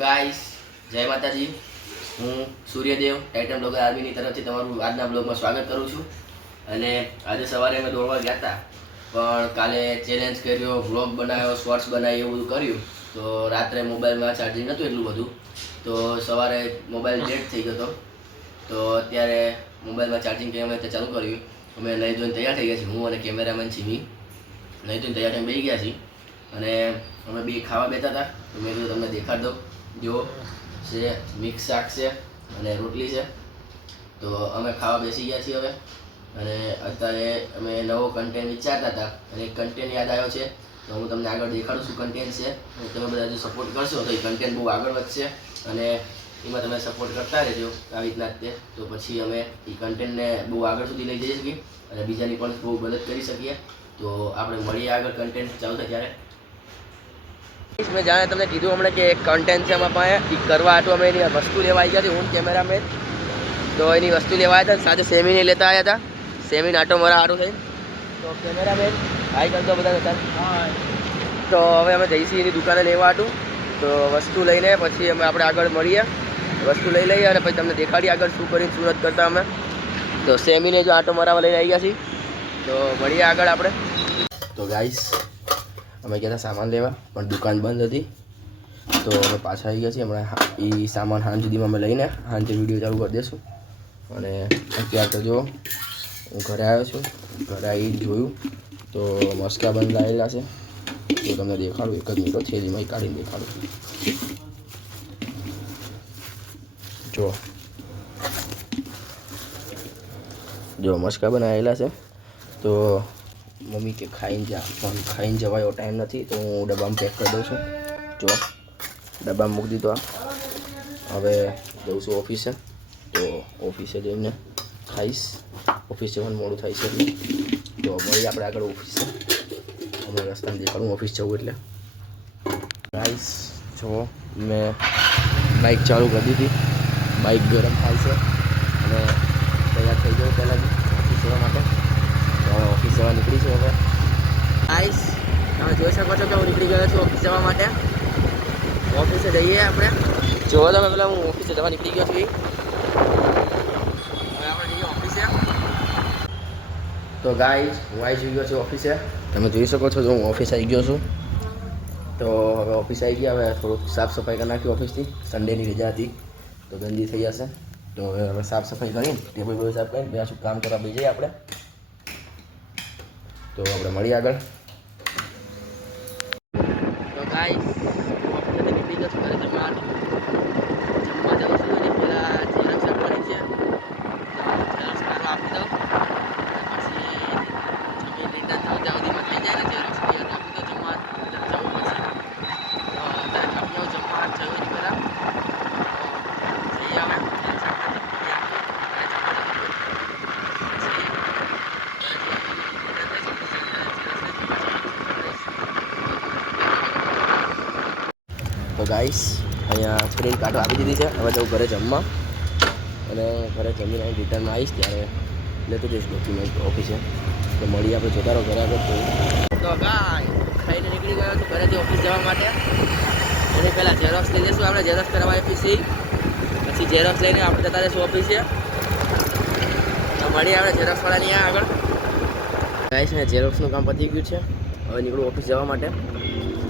Guys જય માતાજી. હું સૂર્યદેવ ટાઇટન બ્લોગર આર્મીની તરફથી તમારું આજના બ્લોગમાં સ્વાગત કરું છું. અને આજે સવારે અમે દોડવા ગયા હતા, પણ કાલે ચેલેન્જ કર્યો, બ્લોગ બનાવ્યો, શોર્ટ્સ બનાવી, એવું બધું કર્યું. તો રાત્રે મોબાઈલમાં ચાર્જિંગ નહોતું એટલું બધું, તો સવારે મોબાઈલ ડેડ થઈ ગયો હતો. તો અત્યારે મોબાઈલમાં ચાર્જિંગ કરી અમે ચાલુ કર્યું. અમે નહીં ધોઈને તૈયાર થઈ ગયા છીએ. હું અને કેમેરામેન છીએ નહીં ધોઈને તૈયાર થઈને બેસી ગયા છીએ. અને અમે બે ખાવા બેઠા હતા, તો મેં કીધું તમને દેખાડ દઉં. જો છે મિક્સ શાક છે અને રોટલી છે. તો અમે ખાવા બેસી ગયા છીએ હવે. અને અત્યારે અમે નવો કન્ટેન્ટ વિચારતા હતા અને એક કન્ટેન્ટ યાદ આવ્યો છે, તો હું તમને આગળ દેખાડું શું કન્ટેન્ટ છે. તમે બધા જો સપોર્ટ કરશો તો એ કન્ટેન્ટ બહુ આગળ વધશે અને એમાં તમે સપોર્ટ કરતા રહેજો આવી રીતના જ તે. તો પછી અમે એ કન્ટેન્ટને બહુ આગળ સુધી લઈ જઈ શકીએ અને બીજાની પણ બહુ મદદ કરી શકીએ. તો આપણે મળીએ આગળ કન્ટેન્ટ ચાલુ થાય ત્યારે. મેં જાણે તમને કીધું હમણાં કે એક કન્ટેન્ટ છે અમારા પાસે, એ કરવા હાટું અમે એની વસ્તુ લેવા આવી ગયા હતી, હું કેમેરામેન. તો એની વસ્તુ લેવા આવ્યા હતા, સાથે સેમીને લેતા આવ્યા હતા. સેમીન આટો મારા સારું થઈ. તો કેમેરામેન હાઈ કરતો બધા હતા. તો હવે અમે જઈશું એની દુકાને લેવા હાટું. તો વસ્તુ લઈને પછી આપણે આગળ મળીએ, વસ્તુ લઈ લઈએ અને પછી તમને દેખાડીએ આગળ શું કરીને શું નથી કરતા અમે. તો સેમીને જો આટો મારાવા લઈને આવી ગયા છીએ, તો મળીએ આગળ આપણે. તો ગાઈસ અમે ગયા હતા સામાન લેવા, પણ દુકાન બંધ હતી. તો અમે પાછા આવી ગયા છીએ. હમણાં એ સામાન સાંજ સુધીમાં અમે લઈને સાંજે વિડીયો ચાલુ કરી દઈશું. અને અત્યારે તો જો હું ઘરે આવ્યો છું. ઘરે આવી જોયું તો મસ્કા બંધ લાવેલા છે. તો તમને દેખાડું, એક જ મિનિટ થેલીમાં કાઢીને દેખાડું. જો મસ્કા બનાવેલા છે. તો મમ્મી કે ખાઈને જા, પણ ખાઈને જવાય એવો ટાઈમ નથી, તો હું ડબ્બામાં પેક કરી દઉં છું. જો ડબ્બામાં મૂકી દીધો. હવે જઉં છું ઓફિસે. તો ઓફિસે જઈને ખાઈશ. ઓફિસ જવાનું મોડું થાય છે એટલે. તો મળીએ આપણે આગળ ઓફિસે. અમે રસ્તામાં દેખાડું ઓફિસ જવું એટલે. ગાઈસ જો મેં બાઇક ચાલુ કરી દીધી. બાઇક ગરમ થાય છે અને તૈયાર થઈ જાઉં પહેલાં ઓફિસ જવા માટે. ઓફિસ જવા નીકળી છું હવે. ગાઈસ તમે જોઈ શકો છો કે હું નીકળી ગયો છું ઓફિસ જવા માટે. ઓફિસે જઈએ આપણે. જોવો તમે પેલા હું ઓફિસે જવા નીકળી ગયો છું. હવે આપણે જઈએ ઓફિસે. તો ગાઈસ હું આવી ગયો છું ઓફિસે. તમે જોઈ શકો છો જો હું ઓફિસ આવી ગયો છું. તો હવે ઓફિસ આવી ગયા. હવે થોડુંક સાફ સફાઈ કરી નાખી ઓફિસની. સન્ડેની રજા હતી તો ગંદી થઈ જશે. તો હવે સાફ સફાઈ કરીને ટેબલ બેબલ સાફ કરીને ત્યાં શું કામ કરવા બેસી જઈએ આપણે. તો આપણે મળીએ આગળ. તો ગાઈસ ઓફિસેથી નીકળી ગયો છું ઘરે જમવા જાઉં છું. અને પહેલાં ઝેરોક્ષ આપવાની છે, ઝેરોક્ષ પહેલાં આપી દઉં. પછી જમીન રિટર્ન થાવ ત્યાં સુધીમાં થઈ જાય ને ઝેરોક્ષ તૈયાર આપી દો. જમવા જવું પછી તો અત્યારે જમ્યો જમવા જવું જ પહેલાં જઈએ અમે. તો ગાઈસ અહીંયા સ્ક્રીન કાર્ડ આપી દીધી છે. હવે જવું ઘરે જમવા અને ઘરે જમીને અહીં રિટર્નમાં આવીશ ત્યારે લેતો જઈશ ડોક્યુમેન્ટ ઓફિસે. તો મળીએ આપણે જોતા રહો ઘરે આગળ. તો ગાય ખાઈને નીકળી ગયો છું ઘરેથી ઓફિસ જવા માટે. એની પહેલાં ઝેરોક્ષ લઈ લઈશું આપણે. ઝેરોક્ષ કરવા આપીશી પછી ઝેરોક્ષ લઈને આપણે જતા રહીશું ઓફિસે. તો મળીએ આપણે ઝેરોક્ષવાળાની આગળ. ગાઈસ ને ઝેરોક્ષનું કામ પતી ગયું છે. હવે નીકળું ઓફિસ જવા માટે.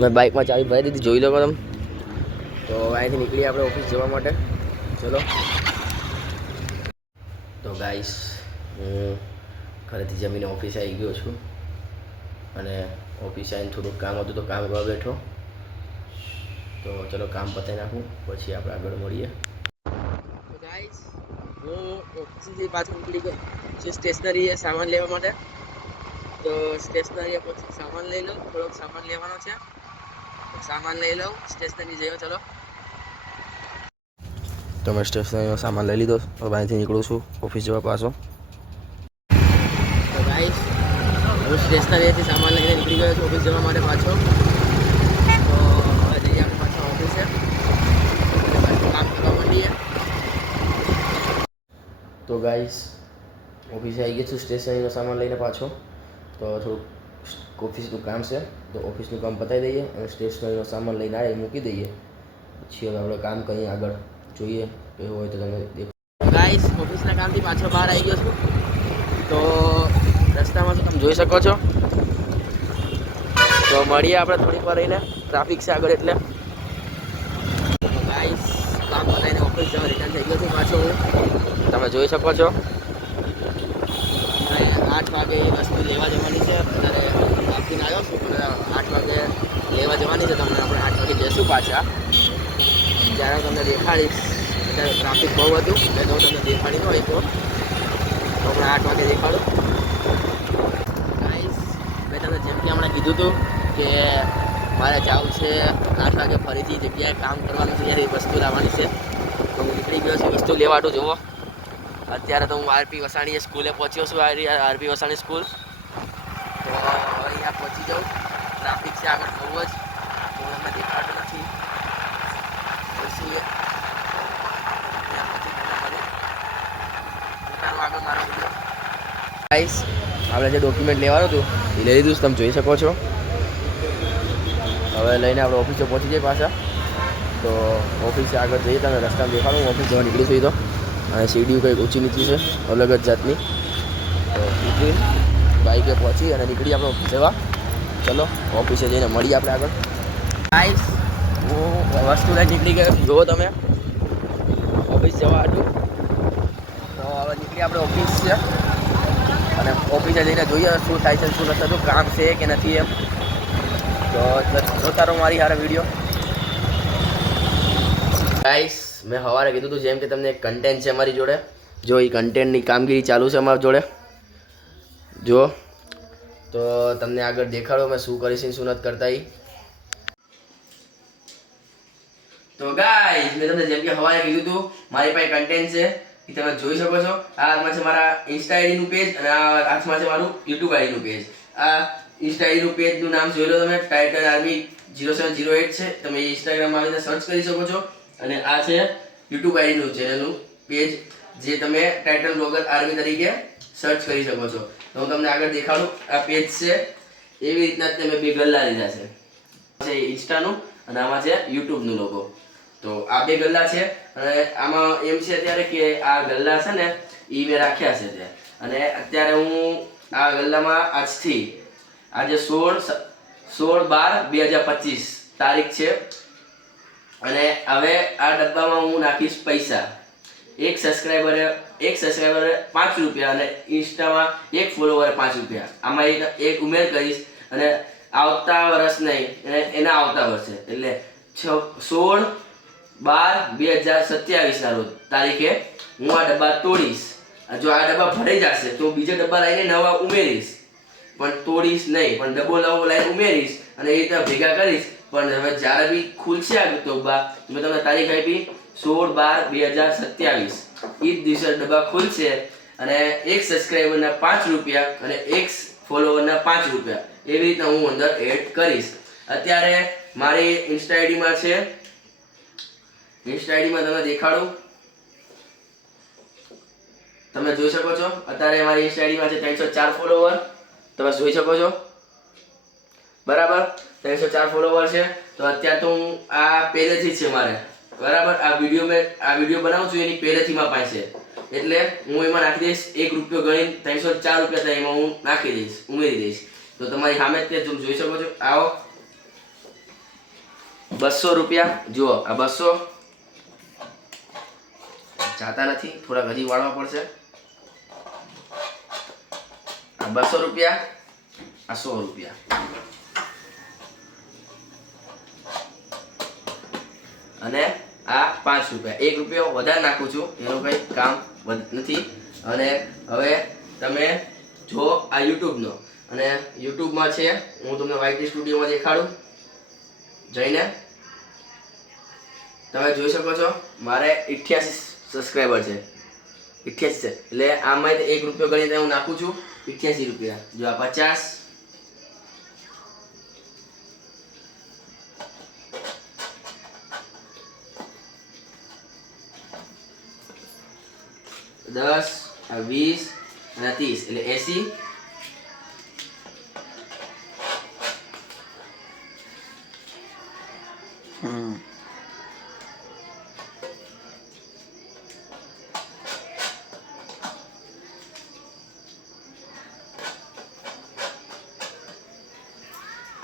મેં બાઇકમાં ચાવી ભરી દીધી, જોઈ લો તમે. તો અહીંથી નીકળીએ આપણે ઓફિસ જવા માટે. ચલો. તો ગાઈસ હું ઘરેથી જમીને ઓફિસ આવી ગયો છું અને ઓફિસ આવીને થોડુંક કામ હતું તો કામ કરવા બેઠો. તો ચલો કામ પતાવી નાખું પછી આપણે આગળ મળીએ. તો ગાઈસ હું ઓફિસથી પાછું નીકળી ગયો છું સ્ટેશનરીએ સામાન લેવા માટે. તો સ્ટેશનરીએ પછી સામાન લઈ લઉં. થોડોક સામાન લેવાનો છે, સામાન લઈ લઉં. સ્ટેશનરી જઈએ ચલો. તો મેં સ્ટેશનરીનો સામાન લઈ લીધો. હવે અહીંથી નીકળું છું ઓફિસ જવા પાછો. તો ગાઈસ હું સ્ટેશનરીથી સામાન લઈને નીકળી ગયો છું ઓફિસ જવા માટે પાછો. તો હવે જઈએ આપણે પાછા ઓફિસે પાછું કામ કરવા માંડીએ. તો ગાઈસ ઓફિસે આવી ગયો છું સ્ટેશનરીનો સામાન લઈને પાછો. તો થોડુંક ઓફિસનું કામ છે, તો ઓફિસનું કામ પતાવી દઈએ અને સ્ટેશનરીનો સામાન લઈને આવી મૂકી દઈએ. પછી હવે આપણે કામ કરીએ આગળ, જોઈએ એવું હોય તો તમે દેખો. ગાઈસ, ઓફિસના કામથી પાછો બહાર આવી ગયો છું. તો રસ્તામાં તો તમે જોઈ શકો છો. તો મળીએ આપણે થોડીક વાર રહીને, ટ્રાફિક છે આગળ એટલે. ગાઈસ, કામ પતાવીને ઓફિસ જવા રિટર્ન થઈ ગયો છું પાછો હું. તમે જોઈ શકો છો. 8 વાગે વસ્તુ લેવા જવાની છે. અત્યારે આપીને આવ્યો છું, પણ 8 વાગે લેવા જવાની છે. તમને આપણે 8 વાગે જઈશું પાછા. ત્યારે તમને દેખાડીશ. અત્યારે ટ્રાફિક બહુ હતું એટલે તો તમને દેખાડી હોય તો હમણાં 8 વાગે દેખાડું. ગાઈસ, મેં તમને જેમ કે હમણાં કીધું હતું કે મારે જવું છે 8 વાગે ફરીથી જગ્યાએ કામ કરવાનું છે, યાર એ વસ્તુ લાવવાની છે. તો હું નીકળી ગયો છું વસ્તુ લેવાનું. જુઓ, અત્યારે તો હું આરપી વસાણીએ સ્કૂલે પહોંચ્યો છું. RP Vasani school. તો અહીંયા પહોંચી જાઉં. ટ્રાફિક છે આગળ બહુ જ, તો તમને દેખાતું નથી. પછી આગળ મારો વિડીયો. ગાઈસ, આપણે જે ડોક્યુમેન્ટ લેવાનું હતું એ લઈ લીધું, તમે જોઈ શકો છો. હવે લઈને આપણે ઓફિસે પહોંચી જઈએ પાછા. તો ઓફિસે આગળ જઈએ, તમે રસ્તામાં દેખાડું. ઓફિસ જવા નીકળીશું. તો અને સીડીયું કંઈક ઊંચી નીચી છે, અલગ જ જાતની. તો ઉતરી બાઈકે પહોંચી અને નીકળી આપણે ઓફિસ જવા. ચલો ઓફિસે જઈને મળીએ આપણે આગળ. ગાઈસ, હું વસ્તુ લઈને નીકળી ગયો. જુઓ તમે, ઓફિસ જવા હતું. તો હવે નીકળી આપણે ઓફિસ છે અને ઓફિસે જઈને જોઈએ શું થાય છે, શું નથી થતું, કામ છે કે નથી એમ. તો જોતા રહો મારી હારે વિડીયો. ગાઈસ, મેં સવારે કીધું હતું જેમ કે તમને એક કન્ટેન્ટ છે અમારી જોડે. જો એ કન્ટેન્ટની કામગીરી ચાલુ છે અમારી જોડે. જો તો તમને આગળ દેખાડો મેં શું કરીશ શું નથી કરતા. તો ગાઈસ, મેં તમને જેમ કે સવારે કીધું હતું મારી પાસે કન્ટેન્ટ છે એ તમે જોઈ શકો છો. આ હાથમાં છે મારા ઇન્સ્ટા આઈડીનું પેજ અને આ હાથમાં છે મારું યુટ્યુબ આઈડીનું પેજ. આ ઇન્સ્ટા આઈડીનું પેજનું નામ જોઈ લો તમે, ટાઇટન આર્મી 0708 છે. તમે ઇન્સ્ટાગ્રામમાં આવીને સર્ચ કરી શકો છો. અને આ છે યુટ્યુબ આઈડીનું ચેનલનું પેજ, જે તમે ટાઇટન બ્લોગર આર્મી તરીકે સર્ચ કરી શકો છો. તો હું તમને આગળ દેખાડું. આ પેજ છે એવી રીતના તમે બે ગલ્લા લીધા છે ઇન્સ્ટાનું અને આમાં છે યુટ્યુબનું લોગો. તો આ બે ગલ્લા છે અને આમાં એમ છે અત્યારે કે આ ગલ્લા છે ને એ મેં રાખ્યા છે ત્યાં. અને અત્યારે હું આ ગલ્લામાં આજથી આજે 16/12/2025 તારીખ છે. અને હવે આ ડબ્બામાં હું નાખીશ પૈસા. એક સબસ્ક્રાઈબરે 5 રૂપિયા અને ઇન્સ્ટામાં એક ફોલોવરે 5 રૂપિયા. આમાં એક ઉમેર કરીશ અને આવતા વર્ષ નહીં એના આવતા વર્ષે એટલે 16/12/2027 ના રોજ તારીખે હું આ ડબ્બા તોડીશ. જો આ ડબ્બા ભરાઈ જશે તો બીજા ડબ્બા લઈને નવા ઉમેરીશ, પણ તોડીશ નહીં, પણ ડબ્બો નવો લઈને ઉમેરીશ અને એ રીતે ભેગા કરીશ. પણ હવે જ્યારે બી ખુલશે આ ડબ્બા, મેં તમને તારીખ આપી 16/12/2027, એ જ દિવસે ડબ્બા ખુલશે અને એક સબસ્ક્રાઈબરના 5 રૂપિયા અને એક ફોલોવરના 5 રૂપિયા એવી રીતના હું અંદર એડ કરીશ. અત્યારે મારી ઇન્સ્ટા આઈડીમાં છે, ઇન્સ્ટા આઈડીમાં તમે દેખાડું, તમે જોઈ શકો છો. અત્યારે મારી ઇન્સ્ટા આઈડીમાં છે 304 ફોલોવર, તમે જોઈ શકો છો. બરાબર, 304 ફોલોવર છે. તો અત્યારે તો હું આ પહેલેથી જ છે મારે, બરાબર. આ વિડીયો બનાવું છું એની પહેલેથી માં પાસે, એટલે હું એમાં નાખી દઈશ 1 રૂપિયો ગણીને 304 રૂપિયા થાય એમાં હું નાખી દઈશ, ઉમેરી દઈશ. તો તમારી સામે જ તમે જોઈ શકો છો. આવો 200 રૂપિયા, જુઓ આ 200 જાતા નથી, થોડાક હજી વાળવા પડશે. આ 200 રૂપિયા, આ 100 રૂપિયા. અને આ 5 રૂપિયા. 1 રૂપિયો વધારે નાખું છું, એનું કંઈ કામ નથી. અને હવે તમે જો આ યુટ્યુબનો, અને યુટ્યુબમાં છે, હું તમને વાયટી સ્ટુડિયોમાં દેખાડું જઈને. તમે જોઈ શકો છો મારે 88 સબસ્ક્રાઈબર છે, 88 છે. એટલે આમાં 1 રૂપિયો ગણીને હું નાખું છું 88 રૂપિયા. જો આ 50, દસ, 20 અને 30 એટલે 80.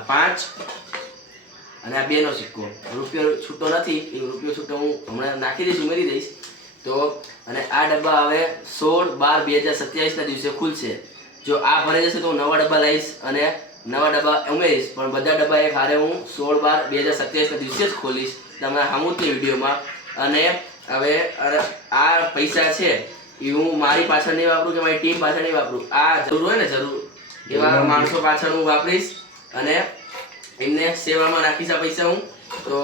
આ 5 અને આ 2નો સિક્કો. રૂપિયો છૂટો નથી, એ રૂપિયો છૂટો હું હમણાં નાખી દઈશ, ઉમેરી દઈશ. તો અને આ ડબ્બા હવે 16/12/2027 ના દિવસે ખુલશે. જો આ ભરાઈ જશે તો હું નવા ડબ્બા લઈશ અને નવા ડબ્બા ઉમેરીશ, પણ બધા ડબ્બા એક હારે હું 16/12/2027 ના દિવસે જ ખોલીશ, તમે સામુતી વિડીયોમાં. અને હવે આ પૈસા છે એ હું મારી પાછળ નહીં વાપરું કે મારી ટીમ પાછળ નહીં વાપરું. આ જરૂર હોય ને, જરૂર એવા માણસો પાછળ હું વાપરીશ અને એમને સેવામાં નાખીશ આ પૈસા હું. તો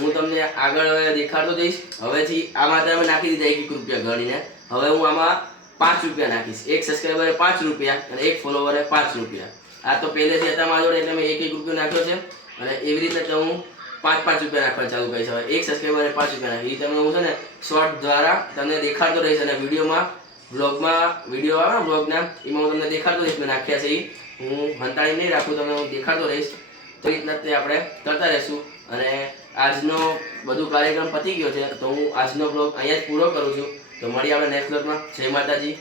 હું તમને આગળ દેખાડતો જઈશ. હવેથી આમાં તમે નાખી દીધા 1 રૂપિયા ગણીને, હવે હું આમાં 5 રૂપિયા નાખીશ. એક સબસ્ક્રાઈબરે 5 રૂપિયા અને એક ફોલોવરે 5 રૂપિયા. આ તો પહેલેથી હતા મારા જોડે એટલે મેં 1 રૂપિયો નાખ્યો છે, અને એવી રીતે તો હું 5 રૂપિયા નાખવાનું ચાલુ કરીશ. હવે એક સબસ્ક્રાઈબરે 5 રૂપિયા નાખી, એ તમને હું છે ને શોર્ટ દ્વારા તમને દેખાડતો રહીશ, અને વિડીયોમાં વિડીયો આવે ને વ્લોગના, એમાં હું તમને દેખાડતો રહીશ મેં નાખ્યા છે. એ હું હંતાળી નહીં રાખું, તમને હું દેખાડતો રહીશ. તો એ રીતના તે આપણે કરતા રહીશું. અને આજનો બધું કાર્યક્રમ પતી ગયો છે, તો હું આજનો બ્લોગ અહીંયા જ પૂરો કરું છું. તો મળીએ આપણે નેક્સ્ટ બ્લોગમાં. જય માતાજી.